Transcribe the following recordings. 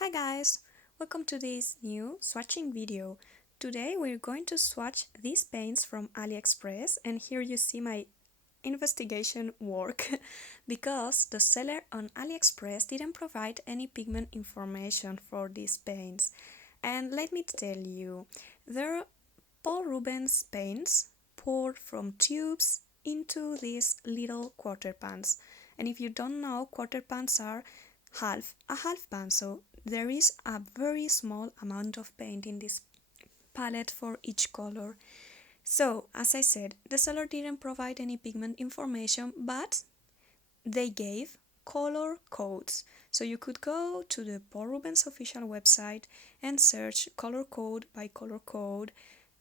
Hi guys, welcome to this new swatching video. Today we're going to swatch these paints from Aliexpress, and here you see my investigation work because the seller on Aliexpress didn't provide any pigment information for these paints. And let me tell you, they're Paul Rubens paints poured from tubes into these little quarter pans. And if you don't know, quarter pans are a half pan, so there is a very small amount of paint in this palette for each color. So, as I said, the seller didn't provide any pigment information, but they gave color codes. So you could go to the Paul Rubens official website and search color code by color code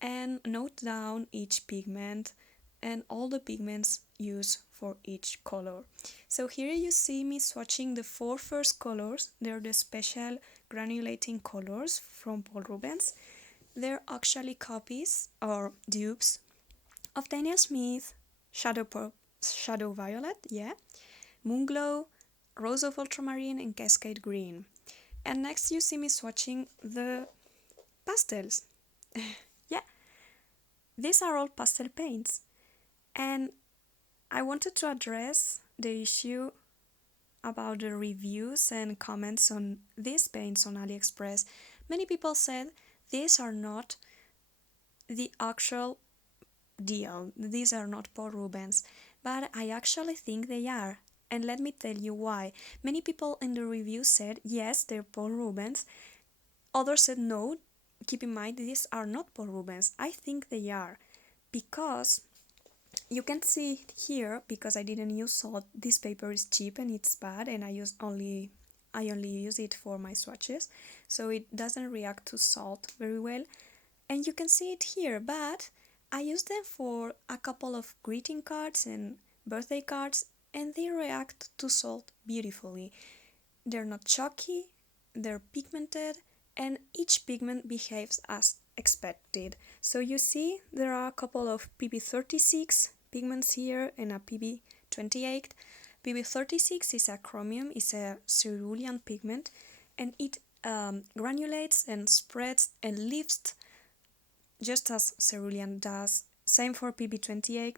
and note down each pigment and all the pigments used for each color. So here you see me swatching the four first colors. They're the special granulating colors from Paul Rubens. They're actually copies or dupes of Daniel Smith, Shadow Violet, Moonglow, Rose of Ultramarine, and Cascade Green. And next you see me swatching the pastels. Yeah, these are all pastel paints. And I wanted to address the issue about the reviews and comments on these paints on Aliexpress. Many people said these are not the actual deal, these are not Paul Rubens, but I actually think they are. And let me tell you why. Many people in the review said yes, they're Paul Rubens. Others said no, keep in mind these are not Paul Rubens. I think they are, because you can see here, because I didn't use salt, this paper is cheap and it's bad, and I only use it for my swatches, so it doesn't react to salt very well. And you can see it here, but I used them for a couple of greeting cards and birthday cards, and they react to salt beautifully. They're not chalky, they're pigmented, and each pigment behaves as expected. So you see there are a couple of PB36 pigments here and a PB28. PB36 is a chromium, is a cerulean pigment, and it granulates and spreads and lifts just as cerulean does. Same for PB28,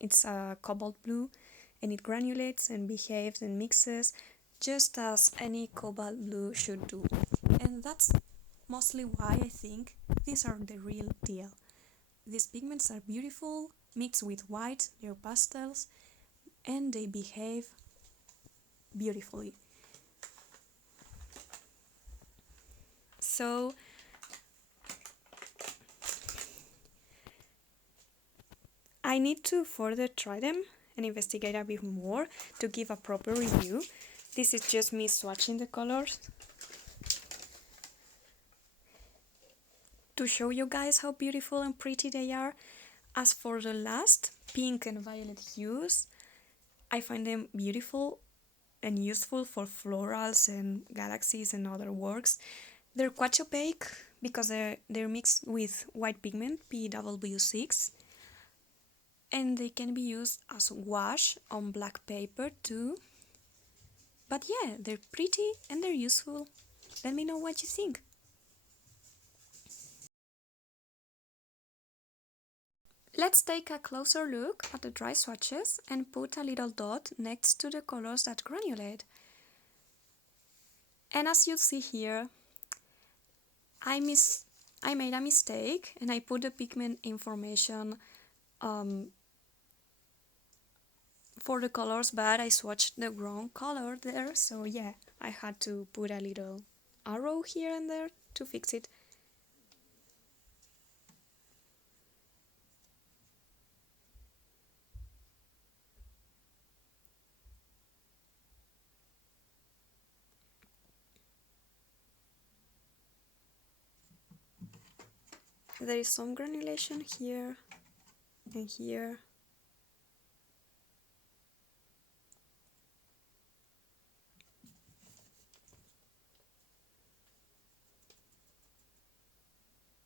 it's a cobalt blue, and it granulates and behaves and mixes just as any cobalt blue should do. And that's mostly why I think these are the real deal. These pigments are beautiful, mixed with white, they're pastels, and they behave beautifully. So I need to further try them and investigate a bit more to give a proper review. This is just me swatching the colors to show you guys how beautiful and pretty they are. As for the last, pink and violet hues, I find them beautiful and useful for florals and galaxies and other works. They're quite opaque because they're mixed with white pigment, PW6, and they can be used as wash on black paper too. But yeah, they're pretty and they're useful. Let me know what you think. Let's take a closer look at the dry swatches and put a little dot next to the colors that granulate. And as you see here, I made a mistake and I put the pigment information for the colors, but I swatched the wrong color there, so yeah, I had to put a little arrow here and there to fix it. There is some granulation here and here.